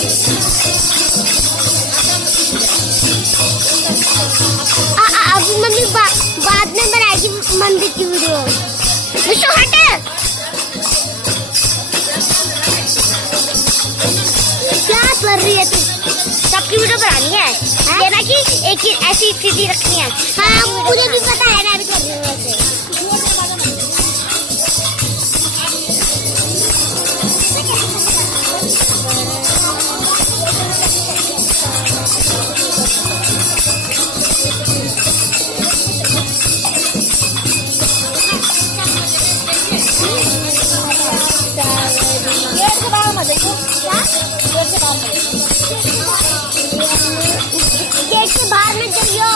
अभी मम्मी बाद में बनाएगी मंदिर की वीडियो। विशु हट, क्या कर रही है तू? सबकी वीडियो बनानी है ये ना कि एक ही ऐसी स्थिति रखनी है। हाँ मुझे भी पता है, मैं भी कर रही हूँ वैसे। गेट के बाहर में जाइयो।